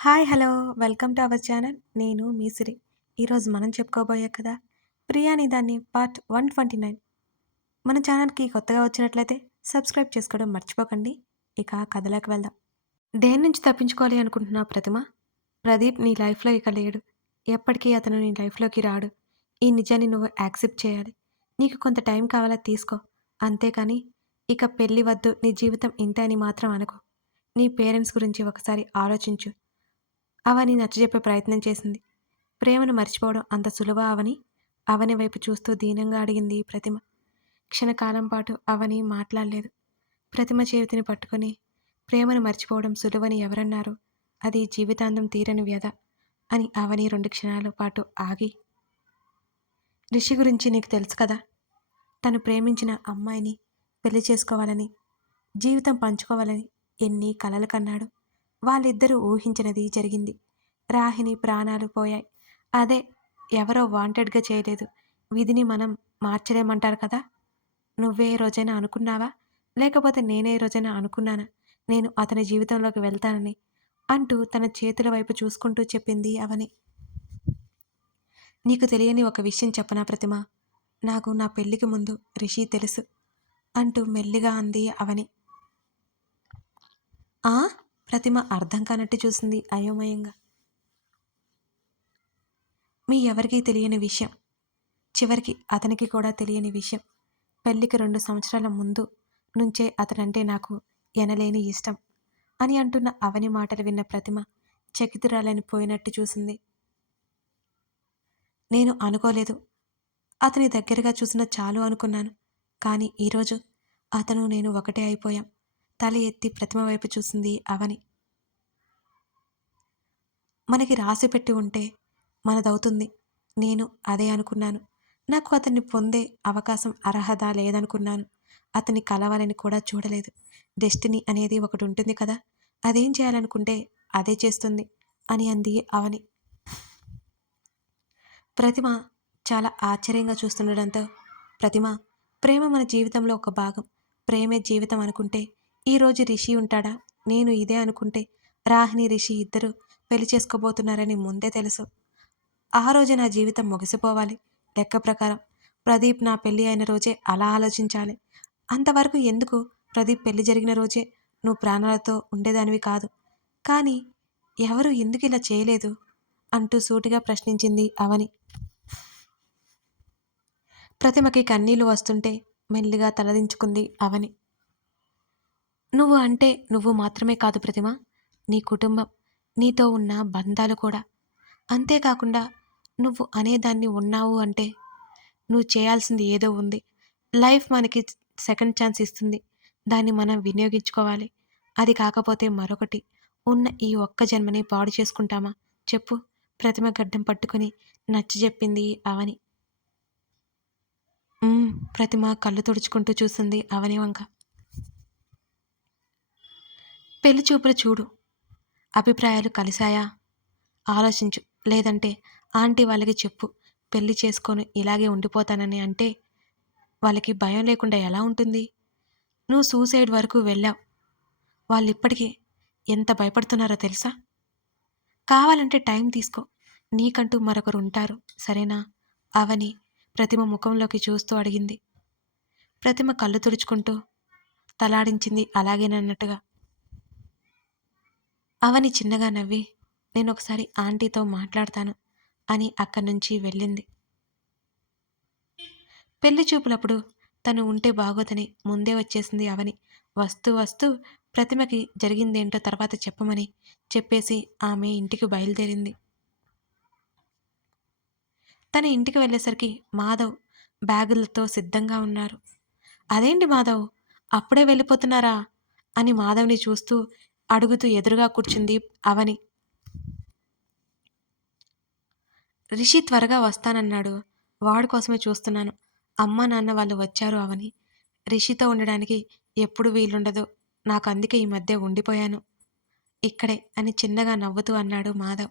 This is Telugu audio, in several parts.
Hi hello. Welcome to our channel. నేను మీ సిరి. ఈరోజు మనం చెప్పుకోబోయే కదా ప్రియాని దాన్ని పార్ట్ వన్ ట్వంటీ నైన్. మన ఛానల్కి కొత్తగా వచ్చినట్లయితే సబ్స్క్రైబ్ చేసుకోవడం మర్చిపోకండి. ఇక కథలోకి వెళ్దాం. దేని నుంచి తప్పించుకోవాలి అనుకుంటున్నా ప్రతిమ? ప్రదీప్ నీ లైఫ్లో ఇక లేడు. ఎప్పటికీ అతను నీ లైఫ్లోకి రాడు. ఈ నిజాన్ని నువ్వు యాక్సెప్ట్ చేయాలి. నీకు కొంత టైం కావాలా తీసుకో. అంతేకాని ఇక పెళ్ళి వద్దు నీ జీవితం ఇంతే అని మాత్రం అనుకో. నీ పేరెంట్స్ గురించి ఒకసారి ఆలోచించు. అవని నచ్చజెప్పే ప్రయత్నం చేసింది. ప్రేమను మర్చిపోవడం అంత సులువా అవని? అవని వైపు చూస్తూ దీనంగా అడిగింది ప్రతిమ. క్షణకాలం పాటు అవని మాట్లాడలేదు. ప్రతిమ చేతిని పట్టుకొని ప్రేమను మర్చిపోవడం సులువని ఎవరన్నారు? అది జీవితాంతం తీరని వ్యధ అని అవని రెండు క్షణాల పాటు ఆగి రిషి గురించి నీకు తెలుసు కదా? తను ప్రేమించిన అమ్మాయిని పెళ్ళి చేసుకోవాలని జీవితం పంచుకోవాలని ఎన్ని కలలు కన్నాడు. వాళ్ళిద్దరూ ఊహించినది జరిగింది. రాహిని ప్రాణాలు పోయాయి. అదే ఎవరో వాంటెడ్గా చేయలేదు. విధిని మనం మార్చలేమంటారు కదా? నువ్వే రోజైనా అనుకున్నావా? లేకపోతే నేనే రోజైనా అనుకున్నానా? నేను అతని జీవితంలోకి వెళ్తానని అంటూ తన చేతుల వైపు చూసుకుంటూ చెప్పింది అవని. నీకు తెలియని ఒక విషయం చెప్పనా ప్రతిమ? నాకు నా పెళ్ళికి ముందు రిషి తెలుసు అంటూ మెల్లిగా అంది అవని. ఆ? ప్రతిమ అర్థం కానట్టు చూసింది అయోమయంగా. మీ ఎవరికీ తెలియని విషయం చివరికి అతనికి కూడా తెలియని విషయం. పెళ్ళికి రెండు సంవత్సరాల ముందు నుంచే అతనంటే నాకు ఎనలేని ఇష్టం అని అంటున్న అవని మాటలు విన్న ప్రతిమ చకితురాలని పోయినట్టు చూసింది. నేను అనుకోలేదు. అతని దగ్గరగా చూసిన చాలు అనుకున్నాను. కానీ ఈరోజు అతను నేను ఒకటే అయిపోయాం. తల ఎత్తి ప్రతిమ వైపు చూసింది అవని. మనకి రాసి పెట్టి ఉంటే మనదవుతుంది. నేను అదే అనుకున్నాను. నాకు అతన్ని పొందే అవకాశం అర్హత లేదనుకున్నాను. అతన్ని కలవాలని కూడా చూడలేదు. డెస్టినీ అనేది ఒకటి ఉంటుంది కదా. అదేం చేయాలనుకుంటే అదే చేస్తుంది అని అంది అవని. ప్రతిమ చాలా ఆశ్చర్యంగా చూస్తుండడంతో ప్రతిమ ప్రేమ మన జీవితంలో ఒక భాగం. ప్రేమే జీవితం అనుకుంటే ఈరోజు రిషి ఉంటాడా? నేను ఇదే అనుకుంటే రాహిణి రిషి ఇద్దరు పెళ్ళి చేసుకోబోతున్నారని ముందే తెలుసు. ఆ రోజు నా జీవితం ముగిసిపోవాలి. లెక్క ప్రకారం ప్రదీప్ నా పెళ్ళి అయిన రోజే అలా ఆలోచించాలి. అంతవరకు ఎందుకు ప్రదీప్ పెళ్ళి జరిగిన రోజే నువ్వు ప్రాణాలతో ఉండేదానివి కాదు. కానీ ఎవరు ఎందుకు ఇలా చేయలేదు? అంటూ సూటిగా ప్రశ్నించింది అవని. ప్రతిమకి కన్నీళ్ళు వస్తుంటే మెల్లిగా తలదించుకుంది అవని. నువ్వు అంటే నువ్వు మాత్రమే కాదు ప్రతిమ. నీ కుటుంబం నీతో ఉన్న బంధాలు కూడా. అంతేకాకుండా నువ్వు అనేదాన్ని ఉన్నావు అంటే నువ్వు చేయాల్సింది ఏదో ఉంది. లైఫ్ మనకి సెకండ్ ఛాన్స్ ఇస్తుంది. దాన్ని మనం వినియోగించుకోవాలి. అది కాకపోతే మరొకటి ఉన్న ఈ ఒక్క జన్మని పాడు చేసుకుంటామా? చెప్పు. ప్రతిమ గడ్డం పట్టుకొని నచ్చజెప్పింది అవని. ప్రతిమ కళ్ళు తుడుచుకుంటూ చూసింది అవని వంక. పెళ్ళి చూపులు చూడు. అభిప్రాయాలు కలిశాయా? ఆలోచించు. లేదంటే ఆంటీ వాళ్ళకి చెప్పు. పెళ్ళి చేసుకొని ఇలాగే ఉండిపోతానని అంటే వాళ్ళకి భయం లేకుండా ఎలా ఉంటుంది? నువ్వు సూసైడ్ వరకు వెళ్ళావు. వాళ్ళు ఇప్పటికీ ఎంత భయపడుతున్నారో తెలుసా? కావాలంటే టైం తీసుకో. నీకంటూ మరొకరు ఉంటారు. సరేనా? అవని ప్రతిమ ముఖంలోకి చూస్తూ అడిగింది. ప్రతిమ కళ్ళు తుడుచుకుంటూ తలాడించింది అలాగేనన్నట్టుగా. అవని చిన్నగా నవ్వి నేను ఒకసారి ఆంటీతో మాట్లాడతాను అని అక్కడి నుంచి వెళ్ళింది. పెళ్ళి చూపులప్పుడు తను ఉంటే బాగోదని ముందే వచ్చేసింది అవని. వస్తూ వస్తూ ప్రతిమకి జరిగిందేంటో తర్వాత చెప్పమని చెప్పేసి ఆమె ఇంటికి బయలుదేరింది. తన ఇంటికి వెళ్ళేసరికి మాధవ్ బ్యాగులతో సిద్ధంగా ఉన్నారు. అదేంటి మాధవ్? అప్పుడే వెళ్ళిపోతున్నారా? అని మాధవ్ని చూస్తూ అడుగుతూ ఎదురుగా కూర్చుంది అవని. రిషి త్వరగా వస్తానన్నాడు. వాడి కోసమే చూస్తున్నాను. అమ్మ నాన్న వాళ్ళు వచ్చారు అవని. రిషితో ఉండడానికి ఎప్పుడు వీలుండదు. నాకు అందుకే ఈ మధ్య ఉండిపోయాను. ఇక్కడే అని చిన్నగా నవ్వుతూ అన్నాడు మాధవ్.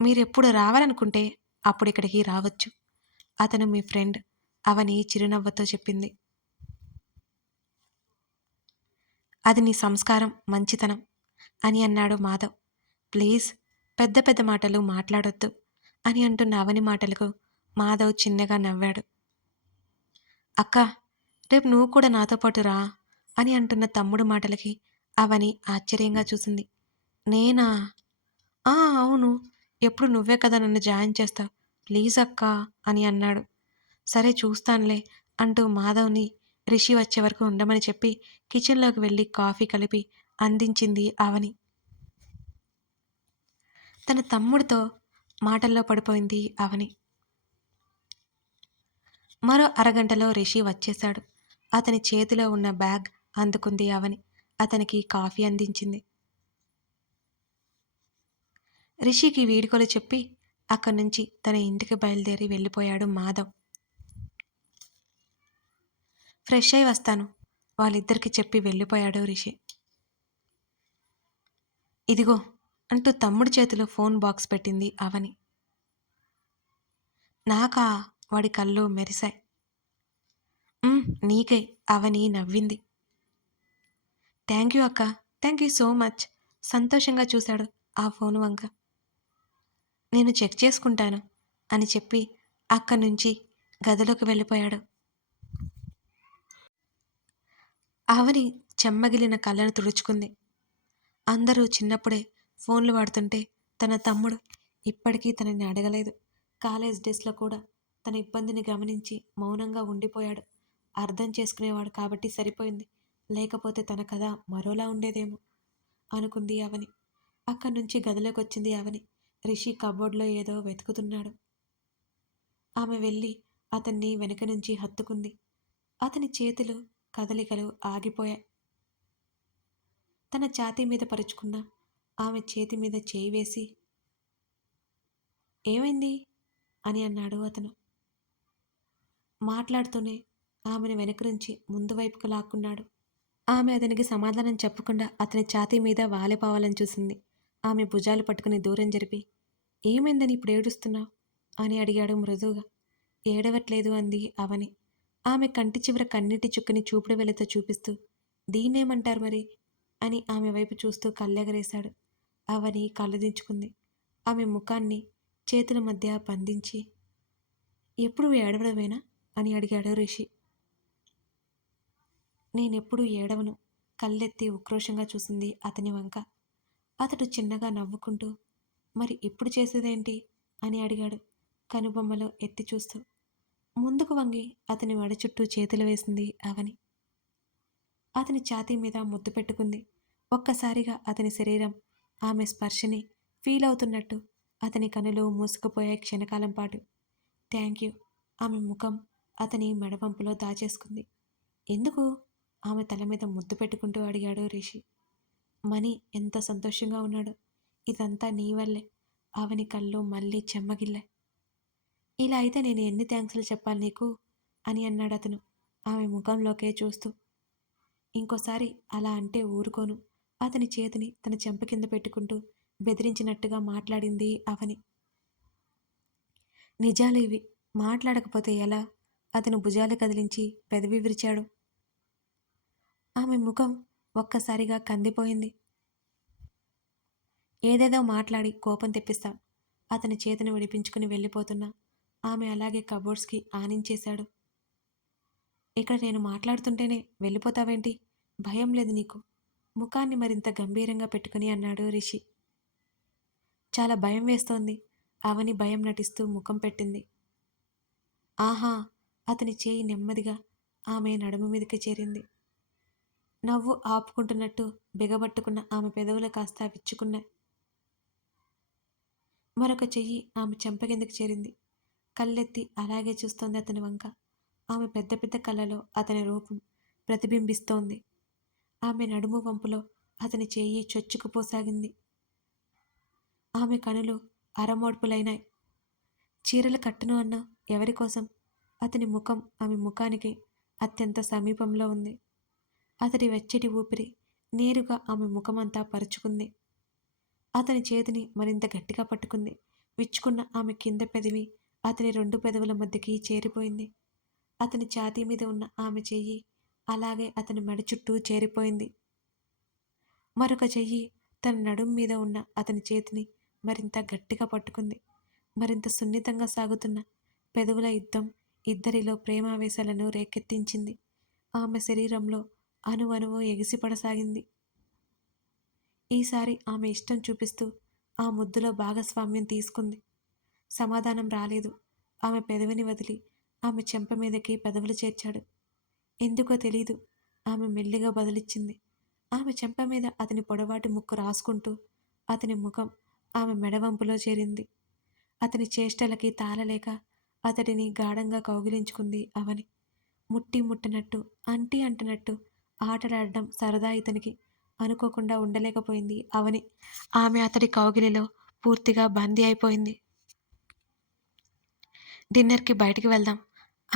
మీరెప్పుడు రావాలనుకుంటే అప్పుడు ఇక్కడికి రావచ్చు. అతను మీ ఫ్రెండ్. అవని చిరునవ్వుతో చెప్పింది. అది నీ సంస్కారం మంచితనం అని అన్నాడు మాధవ్. ప్లీజ్ పెద్ద పెద్ద మాటలు మాట్లాడొద్దు అని అంటున్న అవని మాటలకు మాధవ్ చిన్నగా నవ్వాడు. అక్క రేపు నువ్వు కూడా నాతో పాటు రా అని అంటున్న తమ్ముడు మాటలకి అవని ఆశ్చర్యంగా చూసింది. నేనా? ఆ అవును. ఎప్పుడు నువ్వే కదా నన్ను జాయిన్ చేస్తావు. ప్లీజ్ అక్క అని అన్నాడు. సరే చూస్తానులే అంటూ మాధవ్ని రిషి వచ్చే వరకు ఉండమని చెప్పి కిచెన్లోకి వెళ్ళి కాఫీ కలిపి అందించింది అవని తన తమ్ముడితో మాటల్లో పడిపోయింది అవని మరో అరగంటలో రిషి వచ్చేశాడు. అతని చేతిలో ఉన్న బ్యాగ్ అందుకుంది అవని అతనికి కాఫీ అందించింది. రిషికి వీడుకోలు చెప్పి అక్కడి నుంచి తన ఇంటికి బయలుదేరి వెళ్ళిపోయాడు మాధవ్. ఫ్రెష్ అయి వస్తాను. వాళ్ళిద్దరికి చెప్పి వెళ్ళిపోయాడు రిషి. ఇదిగో అంటూ తమ్ముడి చేతిలో ఫోన్ బాక్స్ పెట్టింది అవని. నాకా వాడి కళ్ళు మెరిశాయి. నీకే అవని నవ్వింది. థ్యాంక్ యూ అక్క థ్యాంక్ యూ సో మచ్. సంతోషంగా చూశాడు ఆ ఫోన్ వంక. నేను చెక్ చేసుకుంటాను అని చెప్పి అక్కడి నుంచి గదిలోకి వెళ్ళిపోయాడు. ఆవని చెమ్మగిలిన కళ్ళను తుడుచుకుంది. అందరూ చిన్నప్పుడే ఫోన్లు వాడుతుంటే తన తమ్ముడు ఇప్పటికీ తనని అడగలేదు. కాలేజ్ డేస్లో కూడా తన ఇబ్బందిని గమనించి మౌనంగా ఉండిపోయాడు. అర్థం చేసుకునేవాడు కాబట్టి సరిపోయింది. లేకపోతే తన కథ మరోలా ఉండేదేమో అనుకుంది అవని అక్కడి నుంచి గదిలోకి వచ్చింది అవని రిషి కబోర్డ్లో ఏదో వెతుకుతున్నాడు. ఆమె వెళ్ళి అతన్ని వెనుక నుంచి హత్తుకుంది. అతని చేతులు కదలికలు ఆగిపోయాయి తన ఛాతీ మీద పరుచుకున్న ఆమె చేతి మీద చేయి వేసి ఏమైంది? అని అన్నాడు అతను. మాట్లాడుతూనే ఆమెను వెనక నుంచి ముందు వైపుకు లాక్కున్నాడు. ఆమె అతనికి సమాధానం చెప్పకుండా అతని ఛాతీ మీద వాలిపోవాలని చూసింది. ఆమె భుజాలు పట్టుకుని దూరం జరిపి ఏమైందని ఇప్పుడు ఏడుస్తున్నావు? అని అడిగాడు మృదువుగా. ఏడవట్లేదు అంది అవని. ఆమె కంటి చివర కన్నీటి చుక్కని చూపుడు వెలతో చూపిస్తూ దీన్నేమంటారు మరి? అని ఆమె వైపు చూస్తూ కళ్ళెగరేశాడు. అవని కళ్ళదించుకుంది. ఆమె ముఖాన్ని చేతుల మధ్య పందించి ఎప్పుడు ఏడవడమేనా? అని అడిగాడు రిషి. నేనెప్పుడు ఏడవను కళ్ళెత్తి ఉక్రోషంగా చూసింది అతని వంక. అతడు చిన్నగా నవ్వుకుంటూ మరి ఇప్పుడు చేసేదేంటి? అని అడిగాడు కనుబొమ్మలో ఎత్తి చూస్తూ. ముందుకు వంగి అతని మెడ చుట్టూ చేతులు వేసింది అవని. అతని ఛాతీ మీద ముద్దు పెట్టుకుంది. ఒక్కసారిగా అతని శరీరం ఆమె స్పర్శని ఫీల్ అవుతున్నట్టు అతని కనులు మూసుకుపోయే క్షణకాలం పాటు. Thank you. ఆమె ముఖం అతని మెడవంపులో దాచేసుకుంది. ఎందుకు? ఆమె తల మీద ముద్దు పెట్టుకుంటూ అడిగాడు రిషి. మణి ఎంత సంతోషంగా ఉన్నాడో. ఇదంతా నీ వల్లే. అవని కళ్ళు మళ్ళీ చెమ్మగిల్లాయి. ఇలా అయితే నేను ఎన్ని థ్యాంక్స్లు చెప్పాలి నీకు? అని అన్నాడు అతను ఆమె ముఖంలోకే చూస్తూ. ఇంకోసారి అలా అంటే ఊరుకోను. అతని చేతిని తన చెంప కింద పెట్టుకుంటూ బెదిరించినట్టుగా మాట్లాడింది అవని. నిజాలు ఇవి. మాట్లాడకపోతే ఎలా? అతను భుజాలు కదిలించి పెదవి విరిచాడు. ఆమె ముఖం ఒక్కసారిగా కందిపోయింది. ఏదేదో మాట్లాడి కోపం తెప్పిస్తా. అతని చేతిని విడిపించుకుని వెళ్ళిపోతున్నా. ఆమె అలాగే కబోర్డ్స్కి ఆనించేశాడు. ఇక్కడ నేను మాట్లాడుతుంటేనే వెళ్ళిపోతావేంటి? భయం లేదు నీకు. ముఖాన్ని మరింత గంభీరంగా పెట్టుకుని అన్నాడు రిషి. చాలా భయం వేస్తోంది. అవని భయం నటిస్తూ ముఖం పెట్టింది. ఆహా! అతని చేయి నెమ్మదిగా ఆమె నడుము మీదకి చేరింది. నవ్వు ఆపుకుంటున్నట్టు బిగబట్టుకున్న ఆమె పెదవులు కాస్త విచ్చుకున్నాయి. మరొక చెయ్యి ఆమె చెంప కిందకి చేరింది. కళ్ళెత్తి అలాగే చూస్తోంది అతని వంక. ఆమె పెద్ద పెద్ద కళ్ళలో అతని రూపం ప్రతిబింబిస్తోంది. ఆమె నడుము వంపులో అతని చేయి చొచ్చుకుపోసాగింది. ఆమె కనులు అరమోడ్పులైనాయి. చీరలు కట్టును అన్న ఎవరి కోసం? అతని ముఖం ఆమె ముఖానికి అత్యంత సమీపంలో ఉంది. అతడి వెచ్చటి ఊపిరి నేరుగా ఆమె ముఖమంతా పరుచుకుంది. అతని చేతిని మరింత గట్టిగా పట్టుకుంది. విచ్చుకున్న ఆమె కింద పెదివి అతని రెండు పెదవుల మధ్యకి చేరిపోయింది. అతని ఛాతీ మీద ఉన్న ఆమె చెయ్యి అలాగే అతని మెడ చుట్టూ చేరిపోయింది. మరొక చెయ్యి తన నడుం మీద ఉన్న అతని చేతిని మరింత గట్టిగా పట్టుకుంది. మరింత సున్నితంగా సాగుతున్న పెదవుల యుద్ధం ఇద్దరిలో ప్రేమావేశాలను రేకెత్తించింది. ఆమె శరీరంలో అణువణువు ఎగిసిపడసాగింది. ఈసారి ఆమె ఇష్టం చూపిస్తూ ఆ ముద్దులో భాగస్వామ్యం తీసుకుంది. సమాధానం రాలేదు. ఆమె పెదవిని వదిలి ఆమె చెంప మీదకి పెదవులు చేర్చాడు. ఎందుకో తెలీదు. ఆమె మెల్లిగా బదిలిచ్చింది. ఆమె చెంప మీద అతని పొడవాటి ముక్కు రాసుకుంటూ అతని ముఖం ఆమె మెడవంపులో చేరింది. అతని చేష్టలకి తాళలేక అతడిని గాఢంగా కౌగిలించుకుంది అవని. ముట్టి ముట్టనట్టు అంటి అంటనట్టు ఆటలాడడం సరదా ఇతనికి అనుకోకుండా ఉండలేకపోయింది అవని. ఆమె అతడి కౌగిలిలో పూర్తిగా బందీ అయిపోయింది. డిన్నర్కి బయటికి వెళ్దాం.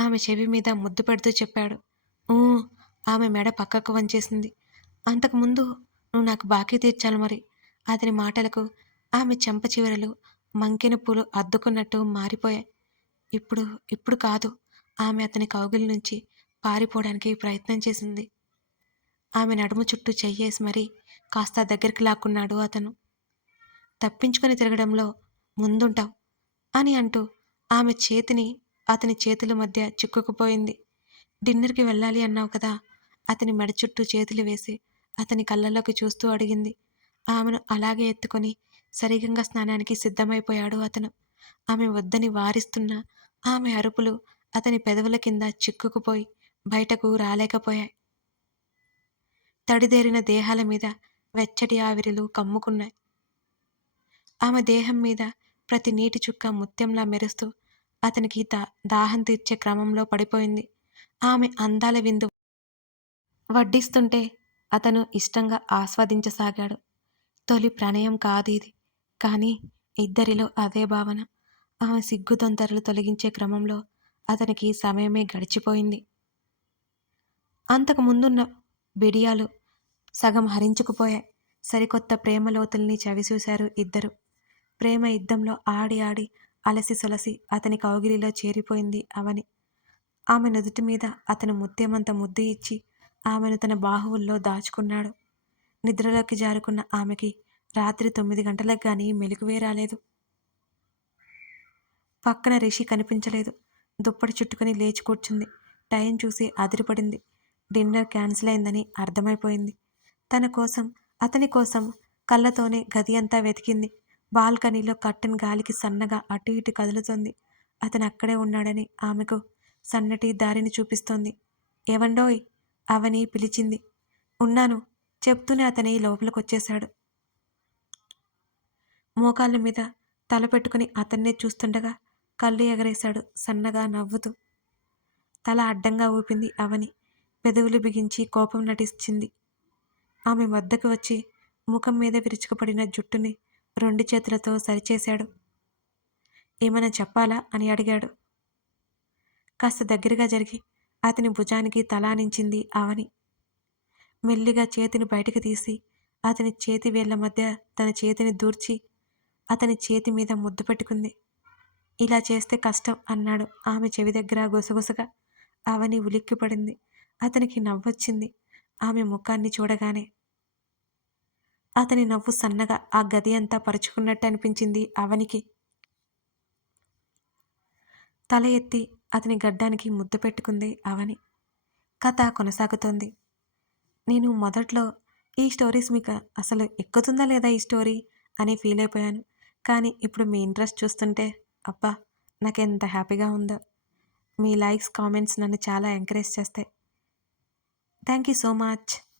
ఆమె చెవి మీద ముద్దు పెడుతూ చెప్పాడు. ఊ ఆమె మెడ పక్కకు వంచేసింది. అంతకుముందు నువ్వు నాకు బాకీ తీర్చాలి మరి. అతని మాటలకు ఆమె చెంప చివరలు మంకిన పూలు అద్దుకున్నట్టు మారిపోయాయి. ఇప్పుడు ఇప్పుడు కాదు. ఆమె అతని కౌగిలి నుంచి పారిపోవడానికి ప్రయత్నం చేసింది. ఆమె నడుము చుట్టూ చెయ్యేసి మరీ కాస్త దగ్గరికి లాక్కున్నాడు అతను. తప్పించుకొని తిరగడంలో ముందుంటావు అని అంటూ ఆమె చేతిని అతని చేతుల మధ్య చిక్కుకుపోయింది. డిన్నర్కి వెళ్ళాలి అన్నావు కదా? అతని మెడ చుట్టూ చేతులు వేసి అతని కళ్ళల్లోకి చూస్తూ అడిగింది. ఆమెను అలాగే ఎత్తుకొని సరిగంగా స్నానానికి సిద్ధమైపోయాడు అతను. ఆమె వద్దని వారిస్తున్న ఆమె అరుపులు అతని పెదవుల కింద చిక్కుకుపోయి బయటకు రాలేకపోయాయి. తడిదేరిన దేహాల మీద వెచ్చటి ఆవిరిలు కమ్ముకున్నాయి. ఆమె దేహం మీద ప్రతి నీటి చుక్క ముత్యంలా మెరుస్తూ అతనికి దా దాహం తీర్చే క్రమంలో పడిపోయింది. ఆమె అందాల విందు వడ్డిస్తుంటే అతను ఇష్టంగా ఆస్వాదించసాగాడు. తొలి ప్రణయం కాదు ఇది కానీ ఇద్దరిలో అదే భావన. ఆమె సిగ్గు తొందరలు తొలగించే క్రమంలో అతనికి సమయమే గడిచిపోయింది. అంతకు ముందున్న బిడియాలు సగం హరించుకుపోయాయి. సరికొత్త ప్రేమ లోతుల్ని చవిచూశారు ఇద్దరు. ప్రేమ యుద్ధంలో ఆడి ఆడి అలసి సొలసి అతని కౌగిలిలో చేరిపోయింది అవని. ఆమె నుదుటి మీద అతను ముత్యమంత ముద్దు ఇచ్చి ఆమెను తన బాహువుల్లో దాచుకున్నాడు. నిద్రలోకి జారుకున్న ఆమెకి రాత్రి తొమ్మిది గంటలకు కానీ మెలకువే రాలేదు. పక్కన రిషి కనిపించలేదు. దుప్పటి చుట్టుకుని లేచి కూర్చుంది. టైం చూసి అదిరిపడింది. డిన్నర్ క్యాన్సిల్ అయిందని అర్థమైపోయింది. తన కోసం అతని కోసం కళ్ళతోనే గది అంతా వెతికింది. బాల్కనీలో కట్టెన్ గాలికి సన్నగా అటు ఇటు కదులుతోంది. అతను అక్కడే ఉన్నాడని ఆమెకు సన్నటి దారిని చూపిస్తోంది. ఏవండోయ్? అవని పిలిచింది. ఉన్నాను చెప్తూనే అతని లోపలికొచ్చేశాడు. మోకాళ్ళ మీద తల పెట్టుకుని అతన్నే చూస్తుండగా కళ్ళు ఎగరేశాడు సన్నగా నవ్వుతూ. తల అడ్డంగా ఊపింది అవని. పెదవులు బిగించి కోపం నటించింది ఆమె వద్దకు వచ్చి ముఖం మీద విరుచుకుపడిన జుట్టుని రెండు చేతులతో సరిచేశాడు. ఏమైనా చెప్పాలా? అని అడిగాడు. కాస్త దగ్గరగా జరిగి అతని భుజానికి తలానించింది ఆవని. మెల్లిగా చేతిని బయటకు తీసి అతని చేతి వేళ్ళ మధ్య తన చేతిని దూర్చి అతని చేతి మీద ముద్దు పెట్టుకుంది. ఇలా చేస్తే కష్టం అన్నాడు ఆమె చెవి దగ్గర గుసగుసగా. అవని ఉలిక్కిపడింది. అతనికి నవ్వొచ్చింది. ఆమె ముఖాన్ని చూడగానే అతని నవ్వు సన్నగా ఆ గది అంతా పరుచుకున్నట్టు అనిపించింది అవనికి. తల ఎత్తి అతని గడ్డానికి ముద్దు పెట్టుకుంది అవని. కథ కొనసాగుతోంది. నేను మొదట్లో ఈ స్టోరీస్ మీకు అసలు ఎక్కుతుందా లేదా ఈ స్టోరీ అని ఫీల్ అయిపోయాను. కానీ ఇప్పుడు మీ ఇంట్రెస్ట్ చూస్తుంటే అబ్బా నాకు ఎంత హ్యాపీగా ఉందో. మీ లైక్స్ కామెంట్స్ నన్ను చాలా ఎంకరేజ్ చేస్తాయి. Thank you so much.